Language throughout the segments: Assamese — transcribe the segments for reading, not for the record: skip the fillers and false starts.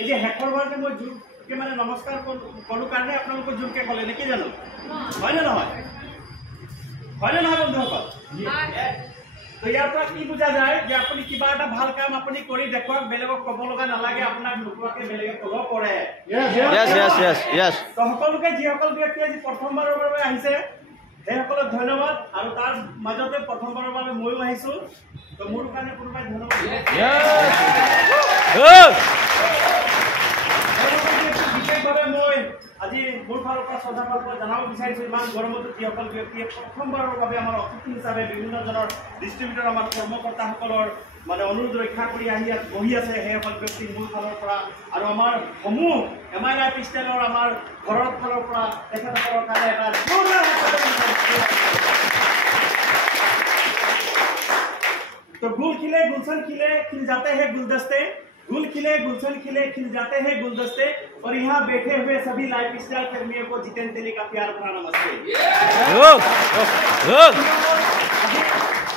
এই যে শেষৰ বাৰতে মই জোৰকে মানে নমস্কাৰ কৰোঁ কাৰণে আপোনালোকে জোৰকে ক'লে নেকি জানো হয়নে নহয় বন্ধুসকল তো ইয়াৰ পৰা কি বুজা যায় যে আপুনি কিবা এটা ভাল কাম আপুনি কৰি দেখুৱাওক বেলেগক ক'ব লগা নালাগে আপোনাক নোকোৱাকে বেলেগে ক'ব পাৰে তো সকলোকে যিসকল ব্যক্তি আজি প্ৰথমবাৰৰ বাবে আহিছে সেইসকলক ধন্যবাদ আৰু তাৰ মাজতে প্ৰথমবাৰৰ বাবে ময়ো আহিছোঁ তো মোৰ কাৰণে কোনোবাই ধন্যবাদ বিশেষভাৱে মই আজি মোৰ ফালৰ পৰা শ্ৰদ্ধা জনাব বিচাৰিছোঁ ইমান গৰমতো যিসকল ব্যক্তিয়ে প্ৰথমবাৰৰ বাবে আমাৰ অতিথি হিচাপে বিভিন্নজনৰ ডিষ্ট্ৰিবিউটৰ আমাৰ কৰ্মকৰ্তাসকলৰ মানে অনুৰোধ ৰক্ষা কৰি আহি ইয়াত বহি আছে সেইসকল ব্যক্তি মোৰ ফালৰ পৰা আৰু আমাৰ সমূহ MI লাইফ ষ্টাইলৰ আমাৰ ঘৰৰ ফালৰ পৰা তেখেতসকলৰ কাৰণে এটা तो गुल खिले गुलशन खिले खिल जाते हैं गुलदस्ते गुल खिले गुलशन खिले खिल जाते हैं गुलदस्ते और यहाँ बैठे हुए सभी लाइफ स्टाइल कर्मियों को जितेंद्र तेली का प्यार भरा नमस्ते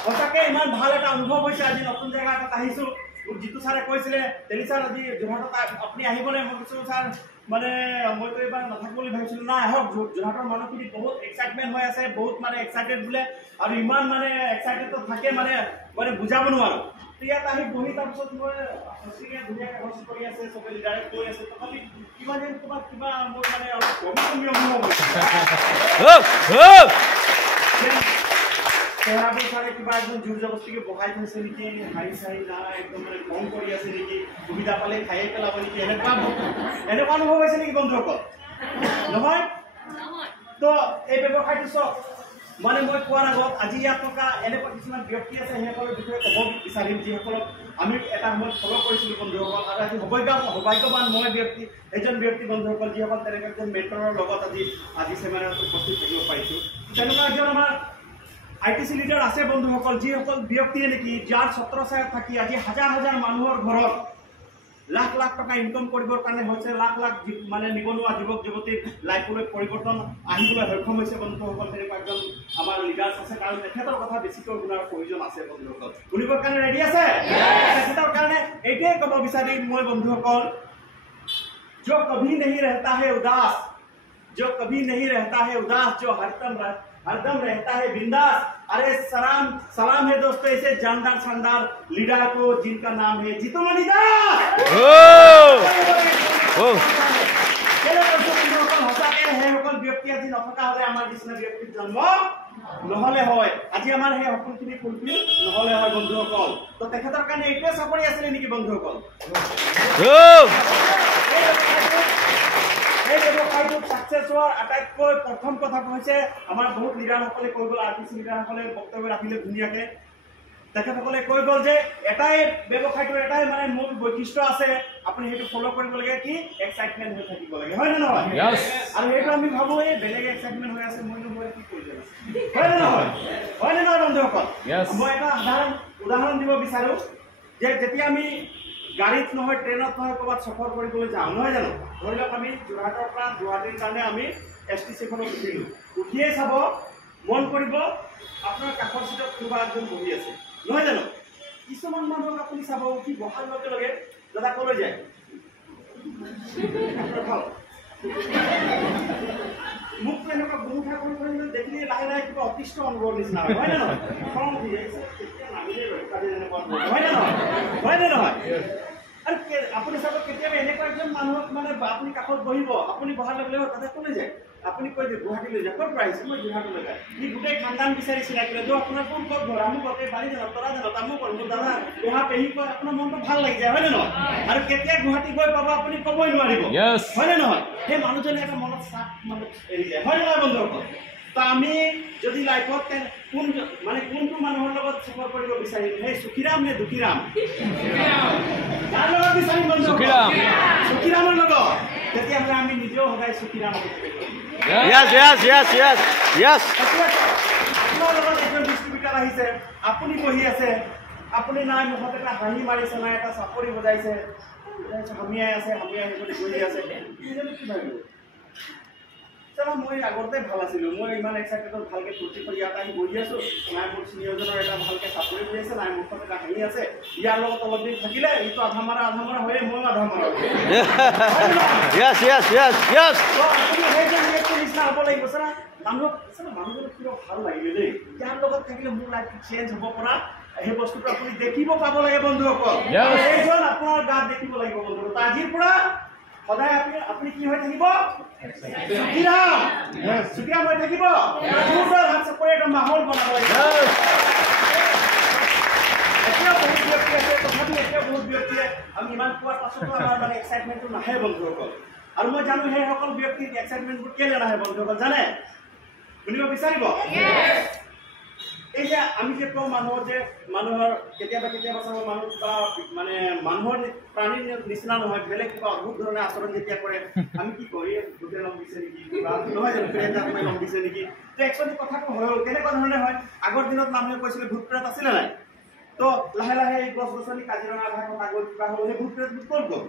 সঁচাকে ইমান ভাল এটা অনুভৱ হৈছে আজি নতুন জেগা এটাত আহিছোঁ জিতু ছাৰে কৈছিলে তেলি ছাৰ আজি যোৰহাটত আপুনি আহিবনে মই কৈছোঁ ছাৰ মানে মইতো এইবাৰ নাথাকিব বুলি ভাবিছিলোঁ নাই আহক যোৰহাটৰ মানুহখিনি বহুত এক্সাইটমেণ্ট হৈ আছে বহুত মানে এক্সাইটেড বোলে আৰু ইমান মানে এক্সাইটেড থাকে মানে বুজাব নোৱাৰোঁ ইয়াত আহি বহি তাৰপিছত মই সঁচাকৈ ধুনীয়াকৈ হোষ্ট কৰি আছে চবে লিডাৰে কৈ আছে তথাপি কিবা যেন ক'ৰবাত কিবা মোৰ মানে অলপ কমি অনুভৱ হৈছে চেহেৰাবোৰ চালে কিবা একদম জোৰ জবস্তিকে বহাই থৈছে নেকি হাঁহি চাহি নাই একদম মানে খং কৰি আছে নেকি সুবিধা পালে খায়ে পেলাব নেকি এনেকুৱা অনুভৱ হৈছে নেকি বন্ধুসকল নহয় তো এই ব্যৱসায়টো চাওক মানে মই কোৱাৰ আগত আজি ইয়াত থকা এনেকুৱা কিছুমান ব্যক্তি আছে সেইসকলৰ বিষয়ে ক'ব বিচাৰিম যিসকলক আমি এটা সময়ত ফ'ল' কৰিছিলোঁ বন্ধুসকল আৰু আজি সৌভাগ্যৱান মই এজন ব্যক্তি বন্ধুসকল যিসকল তেনেকুৱা এজন মেণ্টৰৰ লগত আজি চেমিনাৰত উপস্থিত থাকিব পাৰিছোঁ তেনেকুৱা এজন আমাৰ ITC লিডাৰ আছে বন্ধুসকল যিসকল ব্যক্তিয়ে নেকি যাৰ ছত্ৰছায়াত থাকি আজি হাজাৰ হাজাৰ মানুহৰ ঘৰত লাখ লাখ টকা ইনকম কৰিবৰ কাৰণে হৈছে লাখ লাখ মানে নিবনুৱা যুৱক যুৱতীৰ লাইফলৈ পৰিৱৰ্তন আহিবলৈ সক্ষম হৈছে বন্ধুসকল তেনেকুৱা একজন আমাৰ লিডাৰ্ছ আছে কাৰণ তেখেতৰ কথা বেছিকৈ শুনাৰ প্ৰয়োজন আছে বন্ধুসকল শুনিবৰ কাৰণে ৰেডি আছে তেখেতৰ কাৰণে এইটোৱে ক'ব বিচাৰিম মই বন্ধুসকল जो कभी नहीं रहता है उदास जो कभी नहीं रहता है उदास जो हरदम रहता है बिंदास अरे सलाम है दोस्तों ऐसे जानदार शानदार लीडर को जिनका नाम है जीतू मणि दास ব্যক্তি আজি নথকা হলে আমাৰ নিচিনা ব্যক্তিৰ জন্ম নহলে হয় আজি আমাৰ সেই সকলোখিনি ফুলফিল নহলে হয় বন্ধুসকল তো তেখেতৰ কাৰণে এইটোৱে চাকৰি আছিলে নেকি বন্ধুসকল এই ব্যৱসায়টো সাকসেছ হোৱাৰ আটাইতকৈ প্ৰথম কথাটো হৈছে আমাৰ বহুত লিডাৰসকলে কৈ গ'ল RTC লিডাৰসকলে বক্তব্য ৰাখিলে ধুনীয়াকৈ তেখেতসকলে কৈ গ'ল যে এটাই ব্যৱসায়টোৰ এটাই মানে মূল বৈশিষ্ট্য আছে আপুনি সেইটো ফ'ল' কৰিব লাগে কি এক্সাইটমেণ্ট হৈ থাকিব লাগে হয় নে নহয় আৰু সেইটো আমি ভাবোঁ এই বেলেগ এক্সাইটমেণ্ট হৈ আছে মই কি কৰিব হয় নে নহয় বন্ধুসকল মই এটা উদাহৰণ দিব বিচাৰোঁ যে যেতিয়া আমি গাড়ীত নহয় ট্ৰেইনত নহয় ক'ৰবাত সফৰ কৰিবলৈ যাওঁ নহয় জানো ধৰি লওক আমি যোৰহাটৰ পৰা গুৱাহাটীৰ কাৰণে আমি STC-খনত উঠিলোঁ উঠিয়ে চাব মন কৰিব আপোনাৰ কাষৰ চিটত কোনোবা এজন বহি আছে নহয় জানো কিছুমান মানুহক আপুনি চাব উঠি বহাৰ লগে লগে দাদা ক'লৈ যায় মোক এনেকুৱা বহু ঠাই কৰি দেখিলে লাহে লাহে কিবা অতিষ্ঠ অনুভৱ নিচিনা হয় নে নহয় খং উঠি যায় তেতিয়া নামিলে হয় নে নহয় আৰু আপুনি চাব কেতিয়াবা এনেকুৱা একজন মানুহক মানে আপুনি কাষত বহিব আপুনি বহাৰ লগে লগে তাতে ক'লৈ যায় আপুনি কৈ দিয়ে গুৱাহাটীলৈ যায় ক'ৰ পৰা আহিছে মই যোৰহাটলৈ যায় সি গোটেই খানদান বিচাৰি চিনাকি লৈ আপোনাৰ কোন ক'ত ঘৰ আমুক গোটেই বাৰী জানো তৰা জানো তামুক মোৰ দাদা পেহা পেহী কয় আপোনাৰ মনটো ভাল লাগি যায় হয় নে নহয় আৰু কেতিয়া গুৱাহাটী গৈ পাব আপুনি ক'বই নোৱাৰিব হয় নে নহয় সেই মানুহজনে এটা মনত চাপ মানে এৰি যায় হয় নে নহয় বন্ধুসকল তো আমি যদি লাইফত কোনটো মানুহৰ লগত সফৰ কৰিব বিচাৰিম সেই সুখীৰাম নে দুখীৰাম কাৰ লগত বিচাৰিম বন্ধু সুখীৰামৰ লগত তেতিয়াহ'লে আমি নিজেও সদায় সুখীৰাম আপোনাৰ লগত এজন ডিষ্ট্ৰিবিউটাৰ আহিছে আপুনি বহি আছে আপুনি নাই মুখত এটা হাঁহি মাৰিছে নাই এটা চাপৰি বজাইছে হামিয়াই আছে হামিয়াই বহি আছে কি ভাবিব চালা মই আগতে ভাল আছিলোঁ, মই ইমান এক্সাইটেডত ভালকৈ ফূৰ্তি কৰি ইয়াত আহি বহি আছোঁ, নাই মোৰ চিনিয়ৰজনৰ এটা ভালকৈ চাকৰি কৰি আছে, নাই মুখত এটা হাঁহি আছে, ইয়াৰ লগত অলপ দিন থাকিলে এইটো আধা মাৰা হয়ে ময়ো আধা মাৰা নিচিনা হ'ব লাগিব চালা। মানুহজনক কিবা ভাল লাগিলে দেই, ইয়াৰ লগত থাকিলে মোৰ লাইফটো চেঞ্জ হ'ব পৰা সেই বস্তুটো আপুনি দেখিব পাব লাগে বন্ধুসকল। এইজন আপোনাৰ গাত দেখিব লাগিব বন্ধু। আজিৰ পৰা সদায় আপুনি কি হৈ থাকিব? সুখীৰাম হৈ থাকিব। এটা মাহল বনাব লাগিব। এতিয়াও বহুত ব্যক্তি আছে, তথাপিও এতিয়াও বহুত ব্যক্তিয়ে আমি ইমান পোৱাৰ পাছতো আমাৰ মানে এক্সাইটমেণ্টটো নাহে বন্ধুসকল। আৰু মই জানো সেইসকল ব্যক্তিৰ এক্সাইটমেণ্টবোৰ কেলে নাহে বন্ধুসকল জানে? শুনিব বিচাৰিব? এই যে আমি যে কওঁ মানুহৰ কেতিয়াবা চাব মানুহ কিবা মানে মানুহৰ প্ৰাণীৰ নিচিনা নহয়, বেলেগ কিবা অদ্ভুত ধৰণে আচৰণ যেতিয়া কৰে আমি কি কওঁ? ভূতে লগ দিছে নেকি, নহয় জানো প্ৰেত লগ দিছে নেকি? একচুৱেলি কথাটো হয় কেনেকুৱা ধৰণে হয়? আগৰ দিনত মানুহে কৈছিলে ভূত প্ৰেত আছিলে নাই, তো লাহে লাহে এই গছ গছনি কাজিৰঙা আধা কটা গ'ল, কিবা হ'ল, সেই ভূত প্ৰেতবোৰ ক'ত গ'ল?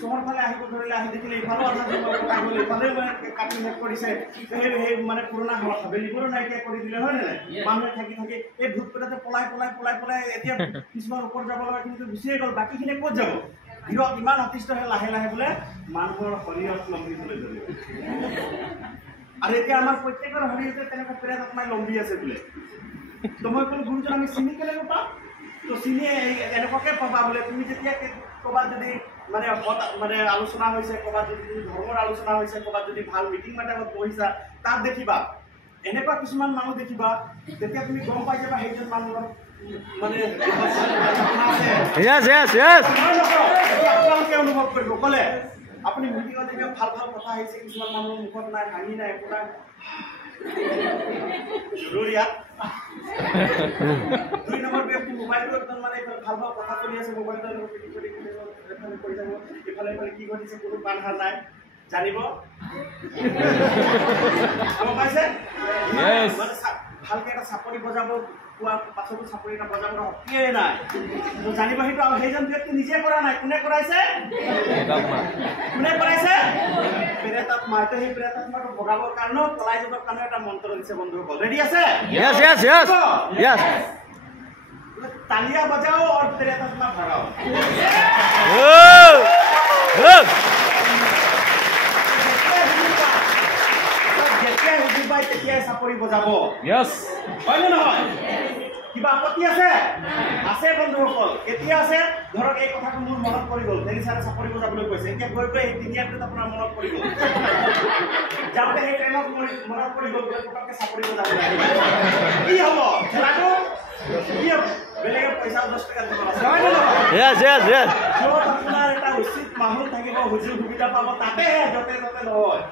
চহৰ ফালে আহিব ধৰিলে, আহি দেখিলে ইফালেও আধা কটা গ'ল, ইফালেও মানে কাটি শেষ কৰিছে, সেই মানে পুৰণা হাবেলিবোৰো নাইকিয়া কৰি দিলে, হয় নে নাই? মানুহে থাকি এই ভূত প্ৰেতে পলাই এতিয়া কিছুমান ওপৰত যাব লগা কিন্তু গুচিয়ে গ'ল, বাকীখিনি ক'ত যাব? ভিৰত ইমান অতিষ্ঠ হৈ লাহে লাহে বোলে মানুহৰ শৰীৰত লম্বিবলৈ ধৰিলে। আৰু এতিয়া আমাৰ প্ৰত্যেকৰ শৰীৰতে তেনেকুৱা প্ৰেত আত্মাই লম্বি আছে বোলে। তো মই ক'লো গুৰুজন আমি চিনি কেলে নাপাওঁ? তো চিনিয়ে এনেকুৱাকে পাবা বোলে, তুমি যেতিয়া ক'ৰবাত যদি মানে আলোচনা হৈছে, ক'ৰবাত যদি ধৰ্মৰ আলোচনা হৈছে, ক'ৰবাত যদি ভাল মিটিং মাটাঙত বহিছা, তাত দেখিবা এনেকুৱা কিছুমান মানুহ দেখিবা, তেতিয়া তুমি গম পাই যাবা সেইজন মানুহৰ মানে আপোনালোকে অনুভৱ কৰিব। ক'লে আপুনি মিটিঙত এতিয়া ভাল ভাল কথা আহিছে, কিছুমান মানুহৰ মুখত নাই, হাঁহি নাই, একো নাই, ইয়াত 2 নম্বৰ ব্যক্তি মোবাইলটো একদম মানে ভাল ভাল কথা চলি আছে, মোবাইলটো কৰি যাব, ইফালে কি ঘটিছে কোনো বাধা নাই, জানিব পাইছে? ভালকে এটা চাপৰি বজাব পোৱাৰ পাছতো চাপৰি এটা বজাব শক্তিয়ে নাই, তো জানিব সেইটো। আৰু সেইজন ব্যক্তি নিজে কৰা নাই, কোনে কৰাইছে? প্ৰেতাত্মা। সেই প্ৰেতাত্মাটো ভগাবৰ কাৰণেও পলাই যাবৰ কাৰণে এটা মন্ত্ৰ দিছে বন্ধুসকল। ৰেডি আছে? তালিয়া বজাও আৰু প্ৰেতাত্মা ভগাও। যেতিয়াই সুযোগ পায় তেতিয়াই চাপৰি বজাব, হয় নে নহয়? কিবা আপত্তি আছে? আছে বন্ধুসকল। এতিয়া আছে ধৰক এই কথাটো মোৰ মনত পৰি গ'ল, তেনি ছাৰে চাপৰি বজাবলৈ কৈছে, এতিয়া গৈ গৈ তিনিআলিত আপোনাৰ মনত পৰি গ'ল, যাওঁতে সেই ট্ৰেইনত মনত পৰি গ'ল, পটককে চাপৰি বজাবলৈ কি হ'ব? খেলাটো কি হ'ব? বেলেগে পইচা 10 টকা দিব আছে, হয় নে নহয়? আপোনাৰ এটা উচিত মাহুল থাকিব, হুজুৰ সুবিধা পাব, তাতেহে য'তে ত'তে নহয়।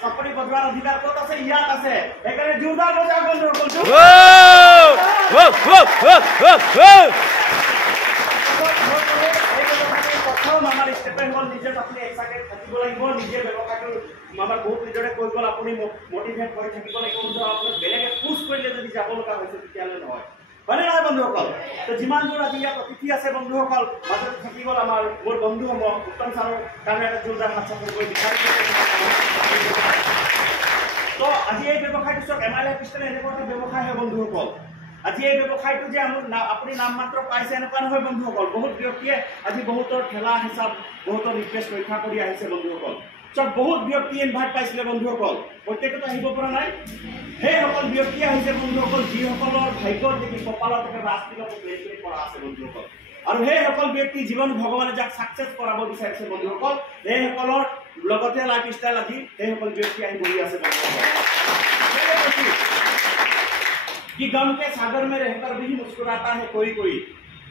চাপৰি বজোৱাৰ অধিকাৰ ক'ত আছে? ইয়াত আছে। সেইকাৰণে জোৰদাৰ বজাওক বন্ধুসকল। প্ৰথম আমাৰ ষ্টেপে হ'ল নিজে আপুনি এক্সাইটেড থাকিব লাগিব, নিজে ব্যৱসায়টো আমাৰ বহুত নিজৰে কৈ গ'ল, আপুনি মটিভেট কৰি থাকিব লাগিব। আপোনাক বেলেগে পুছ কৰিলে যদি যাব লগা হৈছে তেতিয়াহ'লে নহয়, হয়নে নহয় বন্ধুসকল? তো যিমানবোৰ আজি ইয়াত অতিথি আছে বন্ধুসকল, মাজত থাকি গ'ল আমাৰ মোৰ বন্ধুসমূহ, উত্তম ছাৰৰ কাৰণে এটা জোৰদাৰ হাত চাপৰি কৰি বিচাৰিছে। তো আজি এই ব্যৱসায়টো চাওক, MI লাইফষ্টাইল এনেকুৱা এটা ব্যৱসায় হয় বন্ধুসকল। আজি এই ব্যৱসায়টো যে আপুনি নাম মাত্ৰ পাইছে এনেকুৱা নহয় বন্ধুসকল। বহুত ব্যক্তিয়ে আজি বহুতৰ ঠেলা হিচাপ, বহুতৰ ৰিকুৱেষ্ট ৰক্ষা কৰি আহিছে বন্ধুসকল। চব বহুত ব্যক্তি ইনভাইট পাইছিলে বন্ধুসকল, প্ৰত্যেকেতো আহিব পৰা নাই। সেইসকল ব্যক্তি আহিছে বন্ধুসকল যিসকলৰ ভাগ্যত দেখি কপালত ৰাজনীতিক কৰা আছে বন্ধুসকল। আৰু সেইসকল ব্যক্তি জীৱন ভগৱানে যাক ছাকচেছ কৰাব বিচাৰিছে বন্ধুসকল, সেইসকলৰ লগতে লাইফষ্টাইল আজি সেইসকল ব্যক্তি আহি বহি আছে বন্ধুসকল। कि गम के सागर में रहकर भी मुस्कुराता है कोई कोई,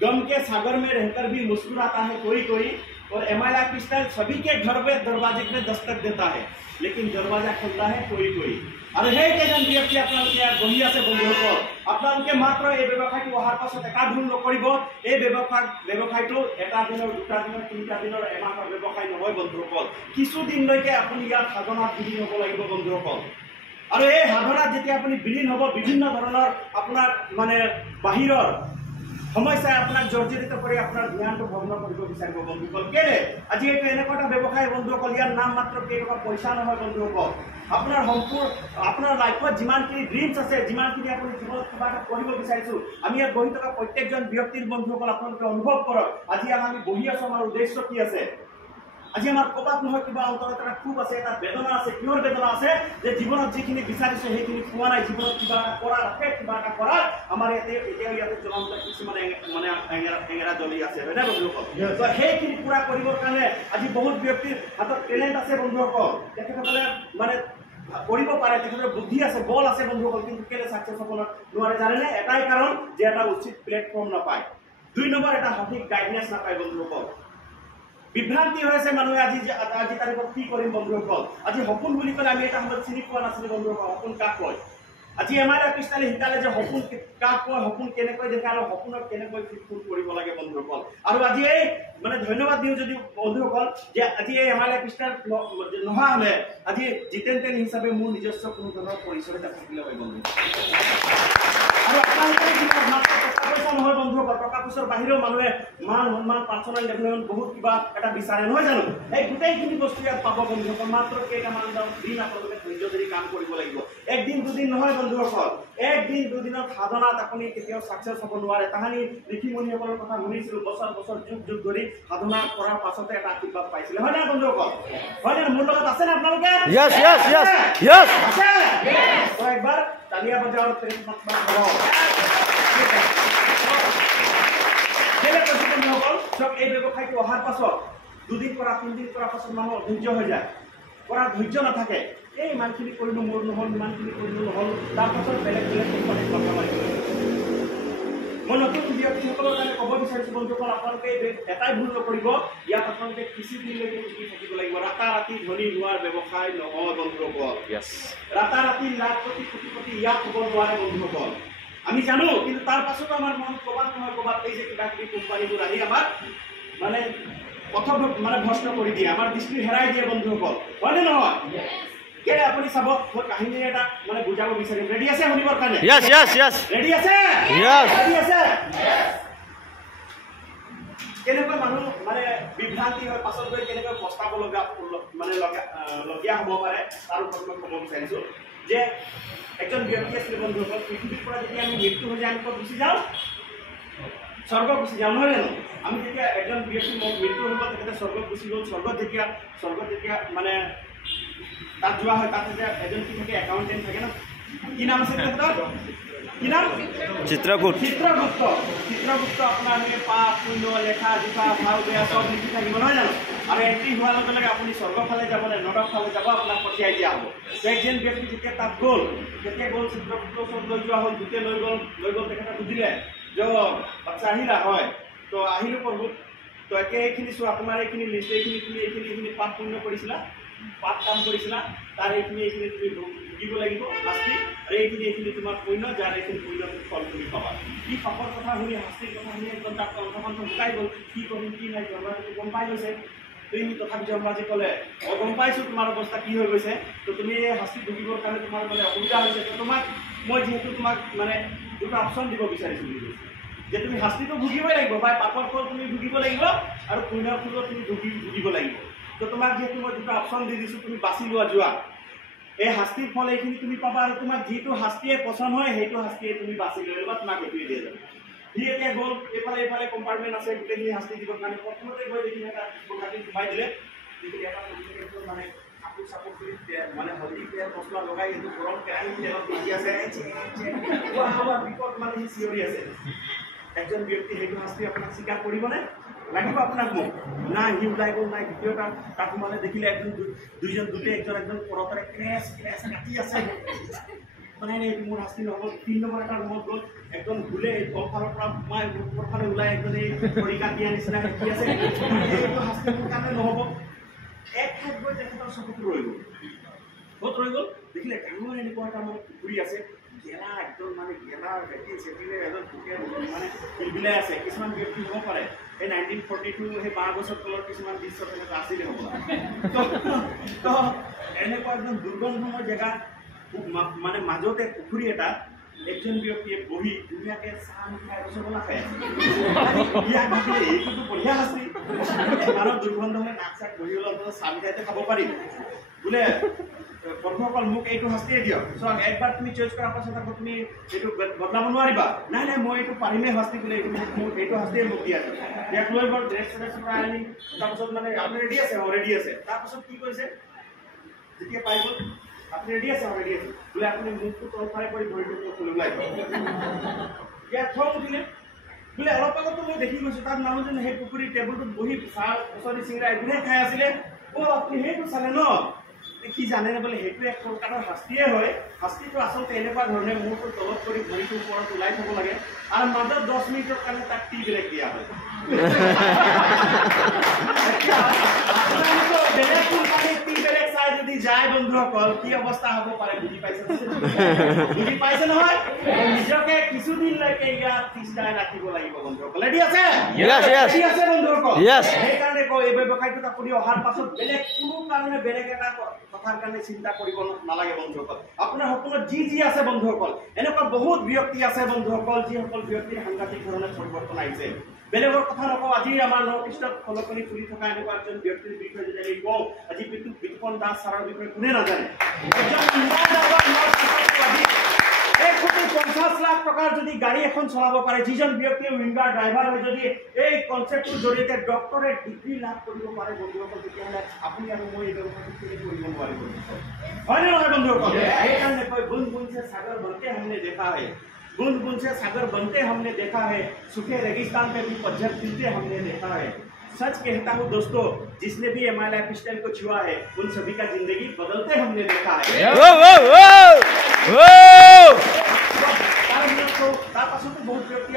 गम के सागर में रहकर भी मुस्कुराता है कोई कोई, और MI लाइफस्टाइल सभी के घर पे दरवाजे पे दस्तक देता है, लेकिन दरवाजा खुलता है कोई कोई। और हे केजन व्यक्ति আপোনালোকে ইয়াত বহি আছে বন্ধুসকল, আপোনালোকে মাত্ৰ এই ব্যৱসায়টো অহাৰ পাছত এটা ভুল নকৰিব। এই ব্যৱসায়টো এটা দিনৰ, দুটা দিনৰ, তিনিটা দিনৰ, এমাহৰ ব্যৱসায় নহয় বন্ধুসকল। কিছুদিনলৈকে আপুনি ইয়াত সাধনাত বিলীন হ'ব লাগিব বন্ধুসকল। আৰু এই সাধনাত যেতিয়া আপুনি বিলীন হ'ব, বিভিন্ন ধৰণৰ আপোনাৰ মানে বাহিৰৰ সমস্যাই আপোনাক জৰ্জৰিত কৰি আপোনাৰ ধ্যানটো ভগ্ন কৰিব বিচাৰিব বন্ধুসকল। কেলে আজি এইটো এনেকুৱা এটা ব্যৱসায় বন্ধুসকল, ইয়াৰ নাম মাত্ৰ কেইটকা পইচা নহয় বন্ধুসকল। আপোনাৰ সম্পূৰ্ণ আপোনাৰ লাইফত যিমানখিনি ড্ৰিমছ আছে, যিমানখিনি আপুনি জীৱনত কিবা এটা কৰিব বিচাৰিছোঁ, আমি ইয়াত বহি থকা প্ৰত্যেকজন ব্যক্তিৰ বন্ধুসকল আপোনালোকে অনুভৱ কৰক। আজি আমি বহি আছোঁ, আমাৰ উদ্দেশ্য কি আছে? আজি আমাৰ ক'ৰবাত নহয় কিবা অন্তৰত এটা খুব আছে, এটা বেদনা আছে। কিহৰ বেদনা আছে? যে জীৱনত যিখিনি বিচাৰিছোঁ সেইখিনি পোৱা নাই। জীৱনত কিবা এটা কৰাৰ আছে, কিবা এটা কৰাৰ আমাৰ এতিয়াও ইয়াতে জ্বলন্ত কিছুমান এঙেৰা জ্বলি আছে, হয় নে বন্ধুসকল? তো সেইখিনি পূৰা কৰিবৰ কাৰণে আজি বহুত ব্যক্তিৰ হাতত টেলেণ্ট আছে বন্ধুসকল। তেখেতসকলে মানে কৰিব পাৰে, তেখেতৰ বুদ্ধি আছে, বল আছে বন্ধুসকল, কিন্তু কেলে ছাকচেছ হ'ব নোৱাৰে জানেনে? এটাই কাৰণ যে এটা উচিত প্লেটফৰ্ম নাপায়। 2 নম্বৰ এটা সঠিক গাইডনেছ নাপায় বন্ধুসকল। বিভ্ৰান্তি হৈ আছে মানুহে আজি তাৰিখত কি কৰিম বন্ধুসকল। আজি সপোন বুলি ক'লে আমি এটা সময়ত চিনি পোৱা নাছিলোঁ বন্ধুসকল, সপোন কাক কয়। আজি MILA কৃষ্ণালে শিকালে যে সপোন কাক কয়, সপোন কেনেকৈ দেখে আৰু সপোনত কেনেকৈ ফুলফিল কৰিব লাগে বন্ধুসকল। আৰু আজি এই মানে ধন্যবাদ দিওঁ যদি বন্ধুসকল যে আজি এই MILA কৃষ্ণাৰ নহা হ'লে আজি জিতেন তেল হিচাপে মোৰ নিজস্ব কোনো ধৰণৰ পৰিচয় নাথাকিলে হয় বন্ধু। আৰু আপোনালোকে মাত্ৰ টকা পইচা নহয় বন্ধুসকল, টকা পইচাৰ বাহিৰেও মানুহে মান সন্মান, পাৰ্চনেল ডেভেলপমেণ্ট বহুত কিবা এটা বিচাৰে, নহয় জানো? এই গোটেইখিনি বস্তু ইয়াত পাব বন্ধুসকল। মাত্ৰ কেইটামান দিন আপোনালোকে ধৈৰ্য ধৰি কাম কৰিব লাগিব। 1 দিন 2 দিন নহয় বন্ধুসকল, 1 দিন 2 দিনত সাধনাত আপুনি কেতিয়াও ছাকচেছ হ'ব নোৱাৰে। তাহানি ঋষিমুনিসকলৰ কথা শুনিছিলোঁ, বছৰ বছৰ যুগ ধৰি সাধনা কৰাৰ পাছতে এটা আশীৰ্বাদ পাইছিলে, হয় নে বন্ধুসকল? হয় নে? মোৰ লগত আছেনে আপোনালোকে? তো একবাৰ তালিয়া বজাও এই ব্যৱসায়টো অহাৰ পাছত 2 দিন কৰা 3 দিন কৰাৰ পাছত মানুহ অধৈৰ্য হৈ যায়, কৰাৰ ধৈৰ্য নাথাকে। এই ইমানখিনি কৰিলোঁ মোৰ নহ'ল, ইমানখিনি কৰিলোঁ নহ'ল, তাৰপাছত বেলেগ কোম্পানীত কথা মাৰিব। মই নতুন ব্যক্তিসকলৰ কাৰণে ক'ব বিচাৰিছোঁ বন্ধুসকল, আপোনালোকে এটাই ভুল নকৰিব, ইয়াত আপোনালোকে ডিচিপ্লিনলৈকে শিকি থাকিব লাগিব। ৰাতাৰাতি ধনী হোৱাৰ ব্যৱসায় নহয় বন্ধুসকল। ৰাতাৰাতি লাখ কোটি কোটি কোটি ইয়াত হ'ব নোৱাৰে বন্ধুসকল। আমি জানো, কিন্তু তাৰ পাছতো আমাৰ মন ক'ৰবাত নহয় ক'ৰবাত এই যে কিবা কিবি কোম্পানীবোৰ আহি আমাক মানে পথ মানে ভ্ৰষ্ট কৰি দিয়ে, আমাৰ দৃষ্টি হেৰাই দিয়ে বন্ধুসকল, হয়নে নহয়? কেলে আপুনি চাব, মই কাহিনী এটা মানে বুজাব বিচাৰিম। ৰেডি আছে শুনিবৰ কাৰণে? ৰেডি আছে? ৰেডি আছে? কেনেকৈ মানুহ মানে বিভ্ৰান্তি হয়, পাছত গৈ কেনেকৈ পস্তাব লগীয়া হ'ব পাৰে তাৰ ওপৰত মই ক'ব বিচাৰিছোঁ যে একজন ব্যক্তি আছিলে বন্ধুসকল। পৃথিৱীৰ পৰা যেতিয়া আমি মৃত্যু হৈ যায় আমি ক'ত গুচি যাওঁ? স্বৰ্গ গুচি যাওঁ, নহয় জানো? আমি যেতিয়া একজন ব্যক্তি মৃত্যু হ'ব তেখেতে স্বৰ্গত গুচি গ'ল। স্বৰ্গত যেতিয়া মানে তাত যোৱা হয়, তাত যেতিয়া এজন কি থাকে, একাউণ্টেণ্ট থাকে ন, কি নাম আছে তেখেতৰ? কি নাম? চিত্ৰগুপ্ত আপোনাৰ আমি পাপ পুণ্য লেখা জোখা ভাল বেয়া চব লিখি থাকিব, নহয় জানো? আৰু এণ্ট্ৰি হোৱাৰ লগে লগে আপুনি স্বৰ্গৰ ফালে যাব নে নৰকৰ ফালে যাব, আপোনাক পঠিয়াই দিয়া হ'ব। একজন ব্যক্তি যেতিয়া তাত গ'ল, চিত্ৰগুপ্তৰ ওচৰত লৈ যোৱা হ'ল, গোটেই লৈ গ'ল তেখেতে সুধিলে যে আচ্ছা আহিলা? হয়। তো আহিলোঁ প্ৰভু। তো এতিয়া এইখিনি চোৱা, তোমাৰ এইখিনি লিষ্ট, এইখিনি পাপ পুণ্য কৰিছিলা, পাপ কাম কৰিছিলা, তাৰ এইখিনি তুমি ভুগিব লাগিব শাস্তি, আৰু এইখিনি তোমাৰ পুণ্য, যাৰ এইখিনি পুণ্য ফল তুমি পাবা। কি পাপৰ কথা শুনি, শাস্তিৰ কথা শুনি একদম তাত কণ্ঠ শুকাই গ'ল। কি কৰিম কি নাই, জন্মাজীটো গম পাই গৈছে। তুমি তথাপি জন্মাজী ক'লে মই গম পাইছোঁ তোমাৰ অৱস্থা কি হৈ গৈছে, তো তুমি এই শাস্তি ভুগিবৰ কাৰণে তোমাৰ মানে অসুবিধা হৈছে। তো মই যিহেতু তোমাক মানে 2টা অপশ্যন দিব বিচাৰিছোঁ যে তুমি শাস্তিটো ভুগিবই লাগিব, বা পাপৰ ফল তুমি ভুগিব লাগিব আৰু পুণ্যৰ ফলো তুমি ভুগিব লাগিব। তো তোমাক যিহেতু মই 2টা অপশ্যন দি দিছোঁ, তুমি বাছি যোৱা। এই শাস্তিৰ ফল এইখিনি তুমি পাবা, আৰু তোমাক যিটো শাস্তিয়ে পচন্দ হয় সেইটো শাস্তিয়ে তুমি বাছি লৈ ল'বা, তোমাক এইটোৱে দিয়ে যাবা। সি এতিয়া গ'ল, এইফালে কম্পাৰ্টমেণ্ট আছে, গোটেইখিনি শাস্তি দিবৰ কাৰণে প্ৰথমতে গৈ দেখিলে এটা কোঠাটি সোমাই দিলে, দেখিলে এটা মানে কাপোৰ চাপোৰ কৰি মানে হলদি তেল মছলা লগাই সেইটো গৰম কেৰাহী তেলত ভিজি আছে, বিপদ মানে সি চিঞৰি আছে। একজন ব্যক্তি সেইটো শাস্তি আপোনাক স্বীকাৰ কৰিবনে? লাগিব আপোনাক? মোক নাই, সি ওলাই গ'ল, নাই। দ্বিতীয়টা তাত মানে দেখিলে একজন পৰতাৰে ক্ৰেছ কাটি আছে, মানে মোৰ শাস্তি নহ'ব। 3 নম্বৰ এটা ৰুমত গ'ল, একদম ভুলে তলফালৰ পৰা সোমাই ওপৰফালে ওলাই একদম এই খৰিকা দিয়া নিচিনা দেখি আছে, এইটো শাস্তি মোৰ কাৰণে নহ'ব। এক ঠাইত গৈ তেখেতৰ চকুত ৰৈ গ'ল। ক'ত ৰৈ গ'ল? দেখিলে ডাঙৰ এনেকুৱা এটা মানে পুখুৰী আছে, গেলা একদম মানে গেলা ভেটি চেটিলে এজন পোকে মানে বিলাই আছে। কিছুমান ব্যক্তি হ'ব পাৰে এই 1942 সেই 12 বছৰ তলৰ কিছুমান দৃশ্য তেনেকুৱা আছিলে হ'ব। তো এনেকুৱা একদম দুৰ্গন্ধময় জেগা, মানে মাজতে পুখুৰী এটা, একজন ব্যক্তিয়ে বহি ধুনীয়াকে চাহ মিঠাই ৰসগোল্লা খাই আছে ইয়াক ভাবিলে এইটোতো বঢ়িয়া শাস্তি কাৰণ দুৰ্গন্ধ হ'লে নাক চাক বহি হ'লে অন্তত চাহ মিঠাইতে খাব পাৰিম বোলে বন্ধুসকল মোক এইটো শাস্তিয়ে দিয়ক চোৱা একবাৰ তুমি চইচ কৰাৰ পাছত আকৌ তুমি এইটো বদলাব নোৱাৰিবা নাই নাই মই এইটো পাৰিমেই শাস্তি বোলে এইটো মোক এইটো শাস্তিয়ে মোক দিয়া ইয়াক লৈ বৰ ড্ৰেছ চেছ পৰা আনি তাৰপাছত মানে আপুনি ৰেডি আছে ৰেডি আছে তাৰপাছত কি কৰিছে যেতিয়া পাই গ'ল আপুনি ৰেডি আছে ৰেডি আছে বোলে আপুনি মুখটো তলফালে কৰি ভৰিটো ওলাই ইয়াত থওঁ উঠিলে বোলে অলপ আগতো মই দেখি গৈছোঁ তাত মানুহজন সেই পুখুৰী টেবুলটোত বহি চাহ কচৰি চিংৰা এইবোৰে খাই আছিলে আপুনি সেইটো চালে ন কি জানে নে বোলে সেইটো এক প্ৰকাৰৰ শাস্তিয়ে হয় শাস্তিটো আচলতে এনেকুৱা ধৰণে মূৰটো তলত কৰি ভৰিটোৰ ওপৰত ওলাই থ'ব লাগে আৰু মাজত 10 মিনিটৰ কাৰণে তাক টি ব্ৰেক দিয়া হয় যদি যায় বন্ধুসকল কি অৱস্থা হ'ব পাৰে বুজি পাইছে নহয় নিজকে কিছুদিনলৈকে ইয়াত তিষ্টাই ৰাখিব লাগিব বন্ধুসকল ৰেডি আছে বন্ধুসকল সেইকাৰণে কওঁ এই ব্যৱসায়টোত আপুনি অহাৰ পাছত বেলেগ কোনো কাৰণে বেলেগ এটা কথাৰ কাৰণে চিন্তা কৰিব নালাগে বন্ধুসকল আপোনাৰ সপোনত যি আছে বন্ধুসকল এনেকুৱা বহুত ব্যক্তি আছে বন্ধুসকল যিসকল ব্যক্তিৰ সাংঘাতিক ধৰণে পৰিৱৰ্তন আহিছে বেলেগৰ কথা নকওঁ আজি আমাৰ নৰ্থ ইষ্টত খলকনি ফুলি থকা এনেকুৱা এজন ব্যক্তিৰ বিষয়ে যদি আমি কওঁ আজি বিতুপন দাস ছাৰৰ বিষয়ে কোনে নাজানে এজন 1,50 লাখ টকাৰ যদি গাড়ী এখন চলাব পাৰে যিজন ব্যক্তিয়ে উইংগাৰ ড্ৰাইভাৰ হৈ যদি এই কনচেপ্টটোৰ জৰিয়তে ডক্টৰেট ডিগ্ৰী লাভ কৰিব পাৰে বন্ধুসকল তেতিয়াহ'লে আপুনি আৰু মই এই ব্যৱসায়টো কৰিব নোৱাৰিব হয়নে নহয় বন্ধুসকল সেইকাৰণে কয় বুন से सागर बनते हमने देखा है बूंद से सागर बनते हमने देखा है सूखे रेगिस्तान में भी पतझड़ खिलते हमने देखा है सच कहता हूँ दोस्तों जिसने भी एमआई लाइफस्टाइल को छुआ है उन सभी का जिंदगी बदलते हमने देखा है बहुत व्यक्ति